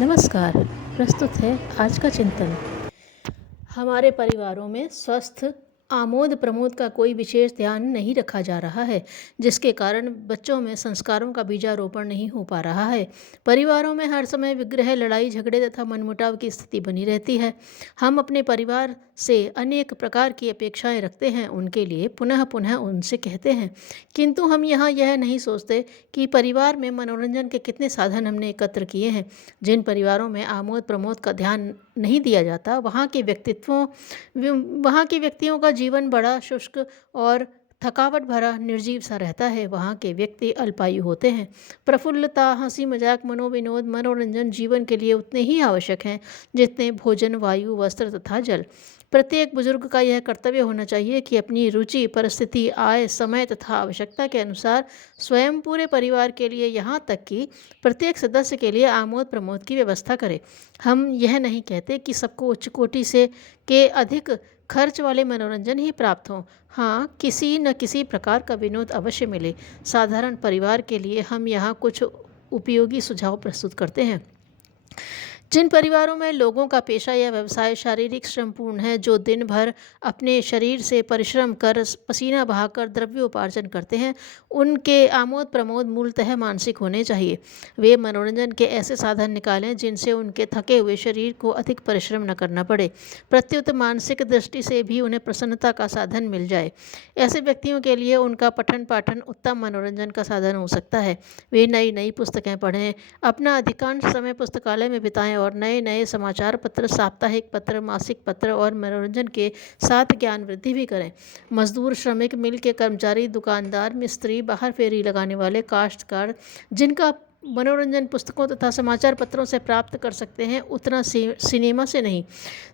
नमस्कार। प्रस्तुत है आज का चिंतन। हमारे परिवारों में स्वस्थ आमोद प्रमोद का कोई विशेष ध्यान नहीं रखा जा रहा है, जिसके कारण बच्चों में संस्कारों का बीजारोपण नहीं हो पा रहा है। परिवारों में हर समय विग्रह, लड़ाई झगड़े तथा मनमुटाव की स्थिति बनी रहती है। हम अपने परिवार से अनेक प्रकार की अपेक्षाएं रखते हैं, उनके लिए पुनः पुनः उनसे कहते हैं, किंतु हम यहाँ यह नहीं सोचते कि परिवार में मनोरंजन के कितने साधन हमने एकत्र किए हैं। जिन परिवारों में आमोद प्रमोद का ध्यान नहीं दिया जाता, वहाँ के व्यक्तियों का जीवन बड़ा शुष्क और थकावट भरा निर्जीव सा रहता है। वहाँ के व्यक्ति अल्पायु होते हैं। प्रफुल्लता, हंसी मजाक, मनोविनोद, मनोरंजन जीवन के लिए उतने ही आवश्यक हैं जितने भोजन, वायु, वस्त्र तथा जल। प्रत्येक बुजुर्ग का यह कर्तव्य होना चाहिए कि अपनी रुचि, परिस्थिति, आय, समय तथा आवश्यकता के अनुसार स्वयं, पूरे परिवार के लिए, यहाँ तक कि प्रत्येक सदस्य के लिए आमोद प्रमोद की व्यवस्था करे। हम यह नहीं कहते कि सबको उच्च कोटि से के अधिक खर्च वाले मनोरंजन ही प्राप्त हों। हाँ, किसी न किसी प्रकार का विनोद अवश्य मिले। साधारण परिवार के लिए हम यहाँ कुछ उपयोगी सुझाव प्रस्तुत करते हैं। जिन परिवारों में लोगों का पेशा या व्यवसाय शारीरिक श्रमपूर्ण है, जो दिन भर अपने शरीर से परिश्रम कर, पसीना बहाकर द्रव्योपार्जन करते हैं, उनके आमोद प्रमोद मूलतः मानसिक होने चाहिए। वे मनोरंजन के ऐसे साधन निकालें जिनसे उनके थके हुए शरीर को अधिक परिश्रम न करना पड़े, प्रत्युत मानसिक दृष्टि से भी उन्हें प्रसन्नता का साधन मिल जाए। ऐसे व्यक्तियों के लिए उनका पठन पाठन उत्तम मनोरंजन का साधन हो सकता है। वे नई नई पुस्तकें पढ़ें, अपना अधिकांश समय पुस्तकालय में बिताएं और नए नए समाचार पत्र, साप्ताहिक पत्र, मासिक पत्र और मनोरंजन के साथ ज्ञान वृद्धि भी करें। मजदूर, श्रमिक, मिल के कर्मचारी, दुकानदार, मिस्त्री, बाहर फेरी लगाने वाले, काश्तकार, जिनका मनोरंजन पुस्तकों तथा समाचार पत्रों से प्राप्त कर सकते हैं, उतना सिनेमा से नहीं।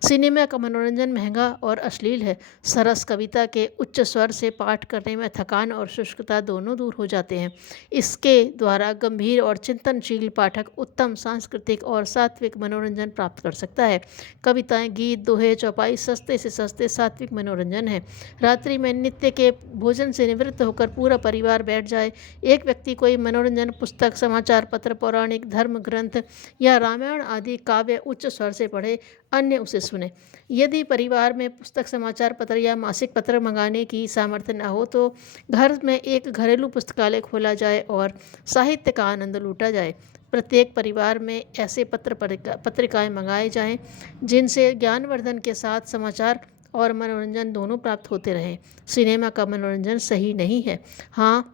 सिनेमा का मनोरंजन महंगा और अश्लील है। सरस कविता के उच्च स्वर से पाठ करने में थकान और शुष्कता दोनों दूर हो जाते हैं। इसके द्वारा गंभीर और चिंतनशील पाठक उत्तम सांस्कृतिक और सात्विक मनोरंजन प्राप्त कर सकता है। कविताएं, गीत, दोहे, चौपाई सस्ते से सस्ते सात्विक मनोरंजन है। रात्रि में नित्य के भोजन से निवृत्त होकर पूरा परिवार बैठ जाए। एक व्यक्ति कोई मनोरंजन पुस्तक, समाचार पत्र, पौराणिक धर्म ग्रंथ या रामायण आदि काव्य उच्च स्वर से पढ़े, अन्य उसे सुने। यदि परिवार में पुस्तक, समाचार पत्र या मासिक पत्र मंगाने की सामर्थ्य न हो तो घर में एक घरेलू पुस्तकालय खोला जाए और साहित्य का आनंद लूटा जाए। प्रत्येक परिवार में ऐसे पत्रिकाएं मंगाए जाएं जिनसे ज्ञानवर्धन के साथ समाचार और मनोरंजन दोनों प्राप्त होते रहें। सिनेमा का मनोरंजन सही नहीं है। हाँ,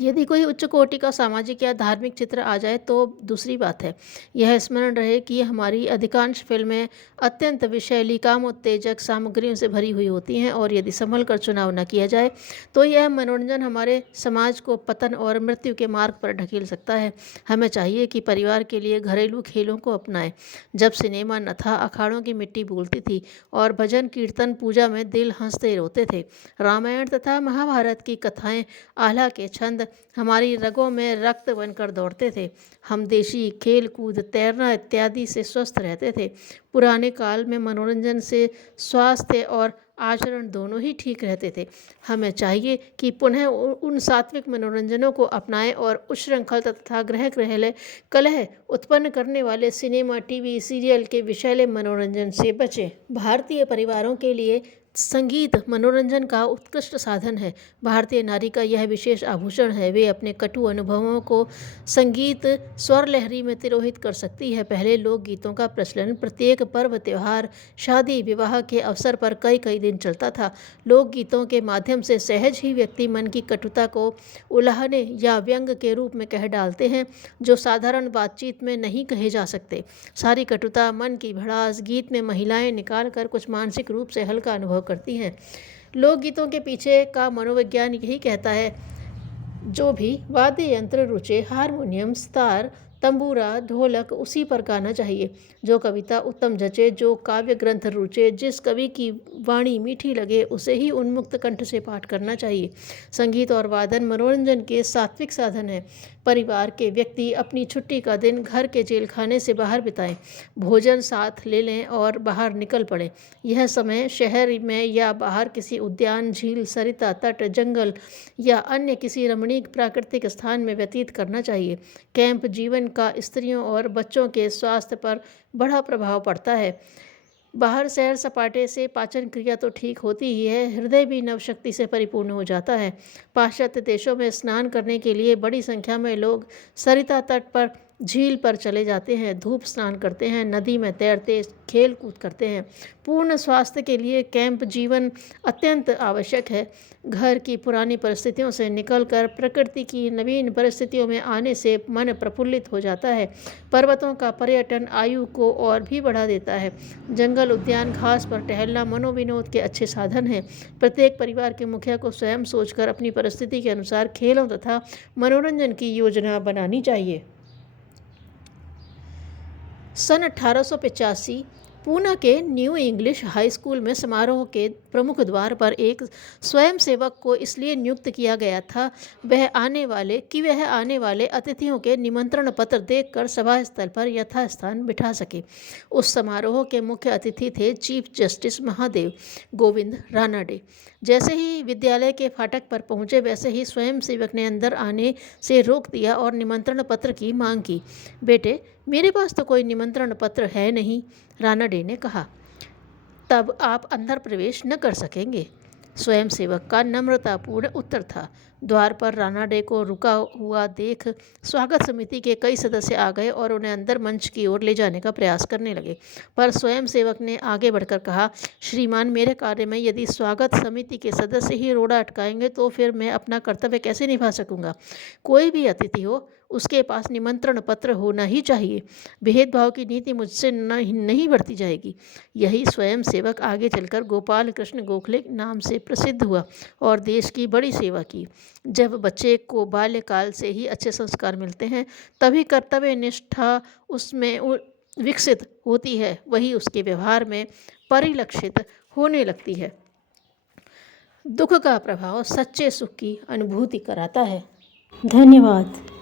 यदि कोई उच्च कोटि का सामाजिक या धार्मिक चित्र आ जाए तो दूसरी बात है। यह स्मरण रहे कि हमारी अधिकांश फिल्में अत्यंत विषैली, कामोत्तेजक सामग्रियों से भरी हुई होती हैं और यदि संभल कर चुनाव न किया जाए तो यह मनोरंजन हमारे समाज को पतन और मृत्यु के मार्ग पर ढकेल सकता है। हमें चाहिए कि परिवार के लिए घरेलू खेलों को अपनाएं। जब सिनेमा न था, अखाड़ों की मिट्टी बोलती थी और भजन कीर्तन पूजा में दिल हंसते रोते थे। रामायण तथा महाभारत की कथाएं, आल्हा के छंद हमारी रगों में रक्त बनकर दौड़ते थे। हम देशी खेल कूद, तैरना इत्यादि से स्वस्थ रहते थे। पुराने काल में मनोरंजन से स्वास्थ्य और आचरण दोनों ही ठीक रहते थे। हमें चाहिए कि पुनः उन सात्विक मनोरंजनों को अपनाएं और उच्छृंखल तथा ग्रह कलह उत्पन्न करने वाले सिनेमा, टीवी, सीरियल के विषैले मनोरंजन से बचें। भारतीय परिवारों के लिए संगीत मनोरंजन का उत्कृष्ट साधन है। भारतीय नारी का यह विशेष आभूषण है। वे अपने कटु अनुभवों को संगीत स्वर लहरी में तिरोहित कर सकती है। पहले लोकगीतों का प्रचलन प्रत्येक पर्व, त्योहार, शादी विवाह के अवसर पर कई कई दिन चलता था। लोकगीतों के माध्यम से सहज ही व्यक्ति मन की कटुता को उलाहने या व्यंग के रूप में कह डालते हैं, जो साधारण बातचीत में नहीं कहे जा सकते। सारी कटुता, मन की भड़ास गीत में महिलाएं निकाल कर कुछ मानसिक रूप से हल्का अनुभव करती हैं। लोकगीतों के पीछे का मनोविज्ञान यही कहता है, जो भी वाद्य यंत्र रुचे, हारमोनियम, सितार, तंबूरा, ढोलक, उसी पर गाना चाहिए। जो कविता उत्तम जचे, जो काव्य ग्रंथ रुचे, जिस कवि की वाणी मीठी लगे, उसे ही उन्मुक्त कंठ से पाठ करना चाहिए। संगीत और वादन मनोरंजन के सात्विक साधन है। परिवार के व्यक्ति अपनी छुट्टी का दिन घर के जेल खाने से बाहर बिताएं, भोजन साथ ले लें और बाहर निकल पड़ें। यह समय शहर में या बाहर किसी उद्यान, झील, सरिता तट, जंगल या अन्य किसी रमणीक प्राकृतिक स्थान में व्यतीत करना चाहिए। कैंप जीवन का स्त्रियों और बच्चों के स्वास्थ्य पर बड़ा प्रभाव पड़ता है। बाहर सैर सपाटे से पाचन क्रिया तो ठीक होती ही है, हृदय भी नवशक्ति से परिपूर्ण हो जाता है। पाश्चात्य देशों में स्नान करने के लिए बड़ी संख्या में लोग सरिता तट पर, झील पर चले जाते हैं, धूप स्नान करते हैं, नदी में तैरते, खेल कूद करते हैं। पूर्ण स्वास्थ्य के लिए कैंप जीवन अत्यंत आवश्यक है। घर की पुरानी परिस्थितियों से निकलकर प्रकृति की नवीन परिस्थितियों में आने से मन प्रफुल्लित हो जाता है। पर्वतों का पर्यटन आयु को और भी बढ़ा देता है। जंगल, उद्यान, घास पर टहलना मनोविनोद के अच्छे साधन हैं। प्रत्येक परिवार के मुखिया को स्वयं सोचकर अपनी परिस्थिति के अनुसार खेलों तथा मनोरंजन की योजना बनानी चाहिए। सन 1885 पूना के न्यू इंग्लिश हाई स्कूल में समारोह के प्रमुख द्वार पर एक स्वयंसेवक को इसलिए नियुक्त किया गया था वह आने वाले अतिथियों के निमंत्रण पत्र देखकर सभा स्थल पर यथास्थान बिठा सके। उस समारोह के मुख्य अतिथि थे चीफ जस्टिस महादेव गोविंद रानाडे। जैसे ही विद्यालय के फाटक पर पहुंचे वैसे ही स्वयंसेवक ने अंदर आने से रोक दिया और निमंत्रण पत्र की मांग की। बेटे, मेरे पास तो कोई निमंत्रण पत्र है नहीं, रानाडे ने कहा। तब आप अंदर प्रवेश न कर सकेंगे, स्वयंसेवक का नम्रतापूर्ण उत्तर था। द्वार पर रानाडे को रुका हुआ देख स्वागत समिति के कई सदस्य आ गए और उन्हें अंदर मंच की ओर ले जाने का प्रयास करने लगे, पर स्वयंसेवक ने आगे बढ़कर कहा, श्रीमान, मेरे कार्य में यदि स्वागत समिति के सदस्य ही रोड़ा अटकाएंगे तो फिर मैं अपना कर्तव्य कैसे निभा सकूंगा। कोई भी अतिथि हो, उसके पास निमंत्रण पत्र होना ही चाहिए। भेदभाव की नीति मुझसे नहीं बढ़ती जाएगी। यही स्वयंसेवक आगे चलकर गोपाल कृष्ण गोखले नाम से प्रसिद्ध हुआ और देश की बड़ी सेवा की। जब बच्चे को बाल्यकाल से ही अच्छे संस्कार मिलते हैं तभी कर्तव्य निष्ठा उसमें विकसित होती है, वही उसके व्यवहार में परिलक्षित होने लगती है। दुख का प्रभाव सच्चे सुख की अनुभूति कराता है। धन्यवाद।